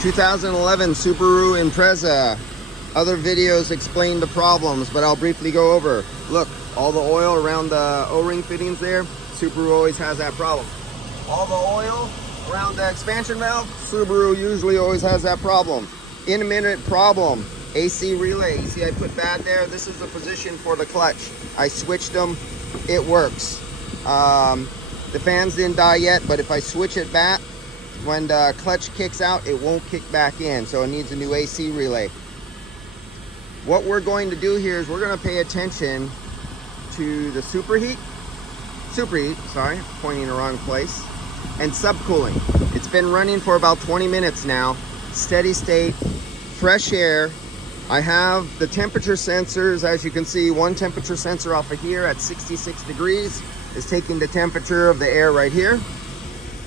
2011 Subaru Impreza. Other videos explain the problems, but I'll briefly go over. Look, all the oil around the O-ring fittings there, Subaru always has that problem. All the oil around the expansion valve, Subaru usually always has that problem. Intermittent problem, AC relay. You see I put bad there? This is the position for the clutch. I switched them, it works. The fans didn't die yet, but if I switch it back, when the clutch kicks out, it won't kick back in, so it needs a new AC relay. What we're going to do here is we're going to pay attention to the superheat, sorry, pointing the wrong place, and subcooling. It's been running for about 20 minutes now, steady state, fresh air. I have the temperature sensors, as you can see, one temperature sensor off of here at 66 degrees is taking the temperature of the air right here.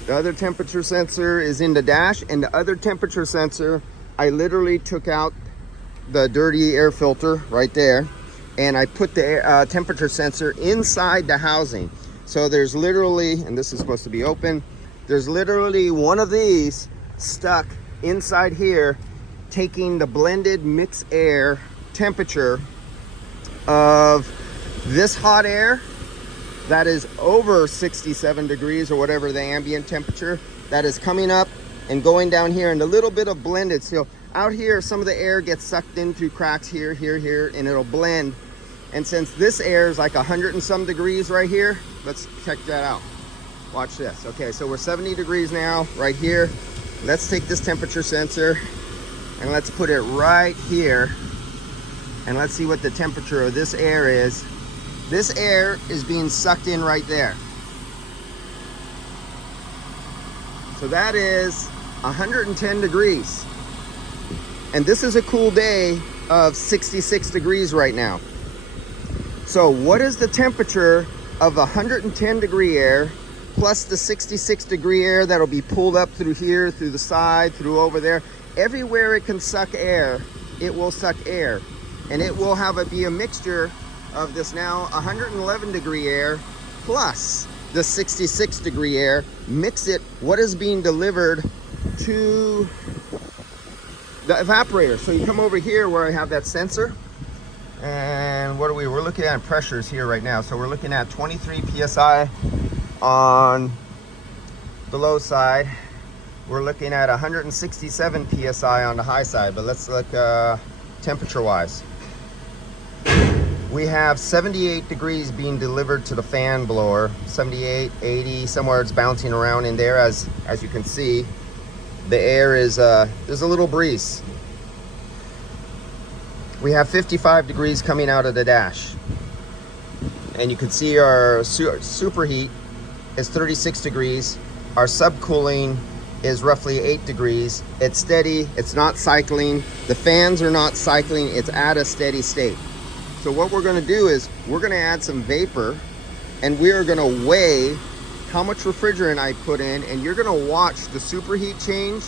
The other temperature sensor is in the dash, and the other temperature sensor, I literally took out the dirty air filter right there, and I put the temperature sensor inside the housing. So there's literally, and this is supposed to be open, there's literally one of these stuck inside here, taking the blended mixed air temperature of this hot air that is over 67 degrees or whatever the ambient temperature, that is coming up and going down here, and a little bit of blended. So out here, some of the air gets sucked into cracks here, and it'll blend. And since this air is like 100 and some degrees right here, let's check that out. Watch this. Okay, so we're 70 degrees now right here. Let's take this temperature sensor and let's put it right here, and let's see what the temperature of this air is. This air is being sucked in right there. So that is 110 degrees. And this is a cool day of 66 degrees right now. So what is the temperature of 110 degree air plus the 66 degree air that'll be pulled up through here, through the side, through over there? Everywhere it can suck air, it will suck air. And it will be a mixture of this now 111 degree air plus the 66 degree air. Mix it, what is being delivered to the evaporator. So you come over here where I have that sensor, and what are we're looking at pressures here right now. So we're looking at 23 psi on the low side. We're looking at 167 psi on the high side, but let's look temperature wise. We have 78 degrees being delivered to the fan blower, 78, 80, somewhere it's bouncing around in there. As you can see, the air is, there's a little breeze. We have 55 degrees coming out of the dash. And you can see our superheat is 36 degrees. Our subcooling is roughly 8 degrees. It's steady, it's not cycling. The fans are not cycling, it's at a steady state. So what we're gonna do is we're gonna add some vapor, and we are gonna weigh how much refrigerant I put in, and you're gonna watch the superheat change,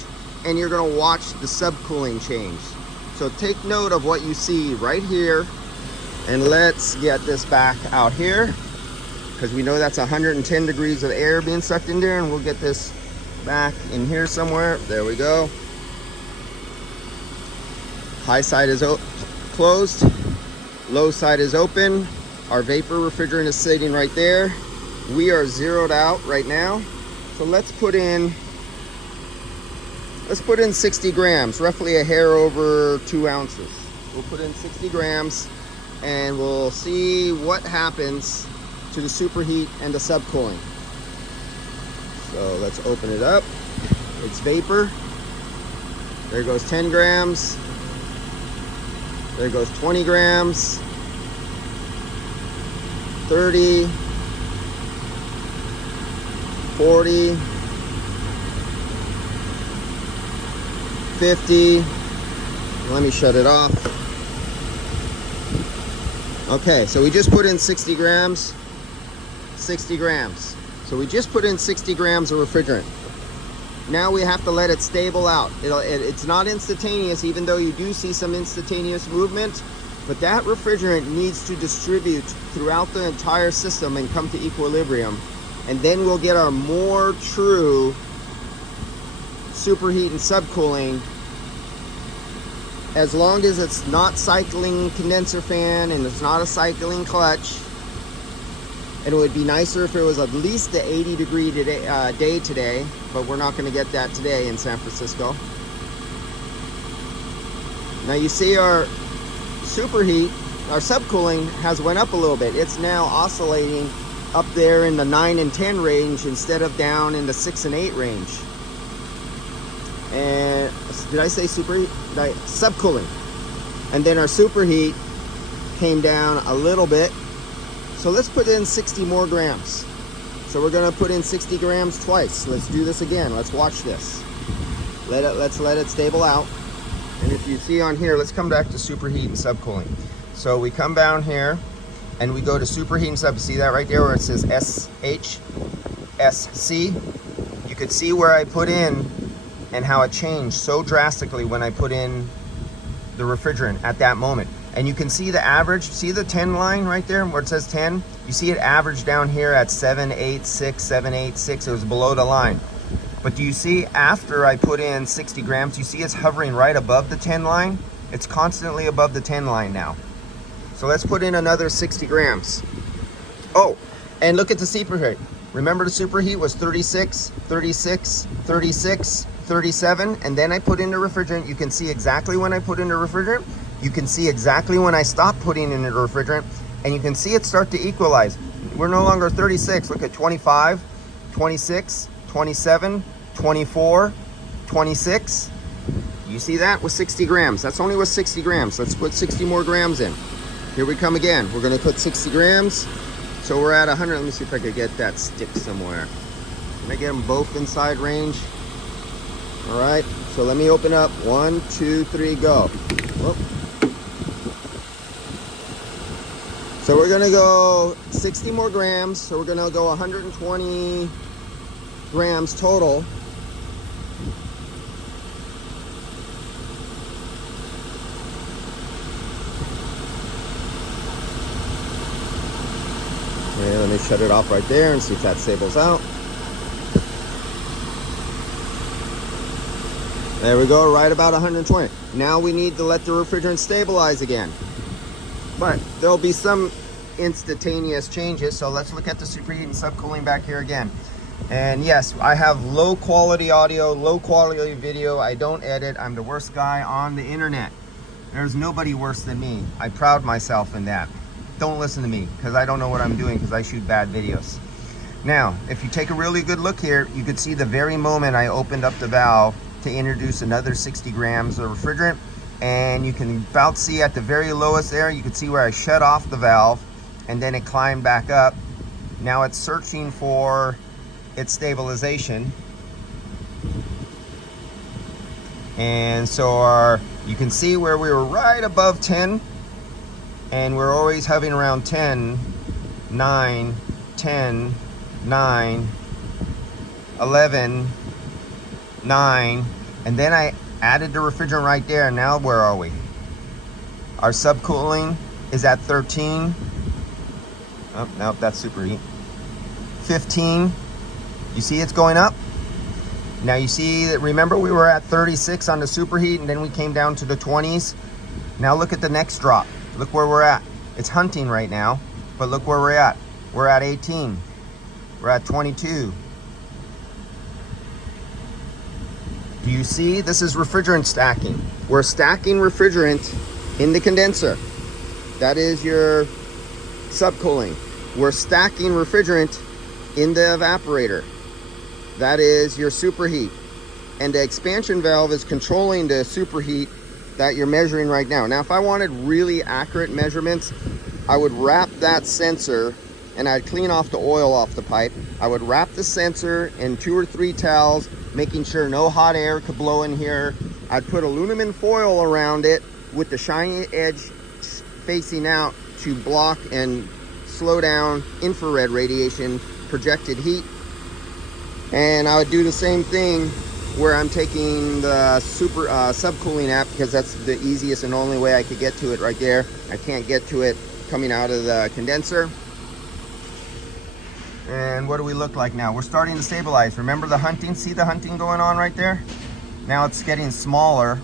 and you're gonna watch the subcooling change. So take note of what you see right here, and let's get this back out here, because we know that's 110 degrees of air being sucked in there, and we'll get this back in here somewhere. There we go. High side is closed. Low side is open. Our vapor refrigerant is sitting right there. We are zeroed out right now. So let's put in 60 grams, roughly a hair over 2 ounces. We'll put in 60 grams and we'll see what happens to the superheat and the subcooling. So let's open it up. It's vapor. There goes 10 grams. There goes 20 grams, 30, 40, 50. Let me shut it off. Okay, so we just put in 60 grams, 60 grams. So we just put in 60 grams of refrigerant. Now we have to let it stable out. It's not instantaneous, even though you do see some instantaneous movement, but that refrigerant needs to distribute throughout the entire system and come to equilibrium. And then we'll get our more true superheat and subcooling as long as it's not cycling condenser fan and it's not a cycling clutch. And it would be nicer if it was at least the 80-degree day today, but we're not going to get that today in San Francisco. Now you see our superheat, our subcooling has went up a little bit. It's now oscillating up there in the 9 and 10 range instead of down in the 6 and 8 range. And did I say superheat? Subcooling. And then our superheat came down a little bit. So let's put in 60 more grams. So we're gonna put in 60 grams twice. Let's do this again. Let's watch this. Let's let it stable out. And if you see on here, let's come back to superheat and subcooling. So we come down here and we go to superheat and sub. See that right there where it says SHSC? You could see where I put in and how it changed so drastically when I put in the refrigerant at that moment. And you can see the average, see the 10 line right there where it says 10? You see it average down here at 786, 786, it was below the line. But do you see after I put in 60 grams, you see it's hovering right above the 10 line? It's constantly above the 10 line now. So let's put in another 60 grams. Oh, and look at the superheat. Remember the superheat was 36, 36, 36, 37, and then I put in the refrigerant. You can see exactly when I put in the refrigerant. You can see exactly when I stop putting in the refrigerant, and you can see it start to equalize. We're no longer 36. Look at 25, 26, 27, 24, 26. You see that with 60 grams. That's only with 60 grams. Let's put 60 more grams in. Here we come again. We're gonna put 60 grams. So we're at 100. Let me see if I could get that stick somewhere. Can I get them both inside range? All right, so let me open up. 1, 2, 3, go. Whoop. So we're gonna go 60 more grams. So we're gonna go 120 grams total. Okay, let me shut it off right there and see if that stables out. There we go, right about 120. Now we need to let the refrigerant stabilize again. But there'll be some instantaneous changes. So let's look at the superheat and subcooling back here again. And yes, I have low quality audio, low quality video. I don't edit. I'm the worst guy on the internet. There's nobody worse than me. I pride myself in that. Don't listen to me because I don't know what I'm doing because I shoot bad videos. Now, if you take a really good look here, you could see the very moment I opened up the valve to introduce another 60 grams of refrigerant, and you can about see at the very lowest there, you can see where I shut off the valve and then it climbed back up. Now it's searching for its stabilization. And so you can see where we were right above 10 and we're always hovering around 10, 9, 10, 9, 11, 9, and then I added the refrigerant right there. And now where are we? Our subcooling is at 13. Oh, no, that's superheat. 15. You see it's going up? Now you see that, remember we were at 36 on the superheat and then we came down to the 20s. Now look at the next drop. Look where we're at. It's hunting right now, but look where we're at. We're at 18. We're at 22. Do you see? This is refrigerant stacking. We're stacking refrigerant in the condenser. That is your subcooling. We're stacking refrigerant in the evaporator. That is your superheat. And the expansion valve is controlling the superheat that you're measuring right now. Now, if I wanted really accurate measurements, I would wrap that sensor and I'd clean off the oil off the pipe. I would wrap the sensor in 2 or 3 towels, making sure no hot air could blow in here. I'd put aluminum foil around it with the shiny edge facing out to block and slow down infrared radiation, projected heat. And I would do the same thing where I'm taking the subcooling app, because that's the easiest and only way I could get to it right there. I can't get to it coming out of the condenser. And what do we look like now? We're starting to stabilize. Remember the hunting? See the hunting going on right there? Now it's getting smaller.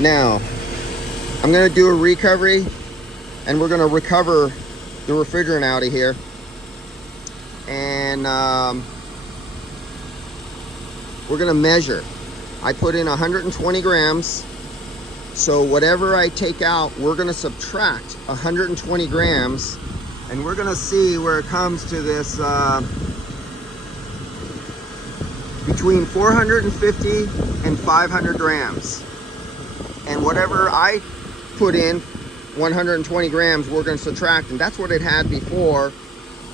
Now, I'm gonna do a recovery, and we're gonna recover the refrigerant out of here. And we're gonna measure. I put in 120 grams. So whatever I take out, we're gonna subtract 120 grams, and we're gonna see where it comes to this between 450 and 500 grams. And whatever I put in, 120 grams, we're gonna subtract, and that's what it had before.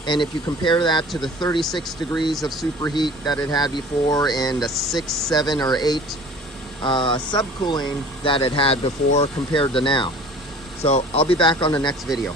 And if you compare that to the 36 degrees of superheat that it had before, and the 6, 7, or 8 subcooling that it had before compared to now. So I'll be back on the next video.